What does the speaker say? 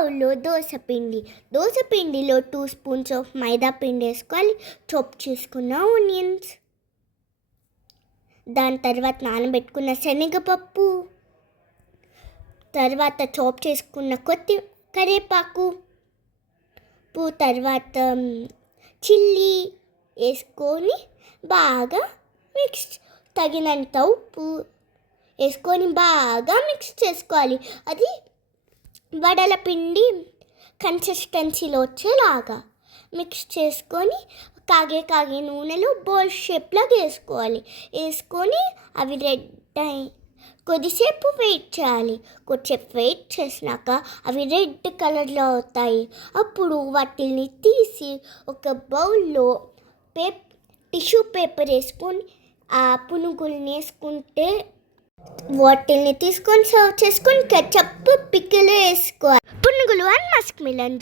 బౌల్లో దోస పిండిలో 2 spoons of మైదా పిండి వేసుకోవాలి. చాప్ చేసుకున్న ఆనియన్స్, దాని తర్వాత నానబెట్టుకున్న శనగపప్పు, తర్వాత చాప్ చేసుకున్న కరివేపాకు, తర్వాత చిల్లీ వేసుకొని బాగా తగినంత ఉప్పు వేసుకొని బాగా మిక్స్ చేసుకోవాలి. అది వడల పిండి కన్సిస్టెన్సీలో వచ్చేలాగా మిక్స్ చేసుకొని కాగే నూనెలో బోల్ షేప్లాగా వేసుకొని అవి రెడ్ కొద్దిసేపు వెయిట్ చేయాలి. కొద్దిసేపు వెయిట్ చేసినాక అవి రెడ్ కలర్లో అవుతాయి. అప్పుడు వాటిని తీసి ఒక బౌల్లో టిష్యూ పేపర్ వేసుకొని ఆ పునుగుల్ని వేసుకుంటే వాటిని తీసుకొని సర్వ్ చేసుకొని కెచప్ పికిల్ వేసుకోవాలి. పునుగులు అండ్ మస్క్ మిలన్.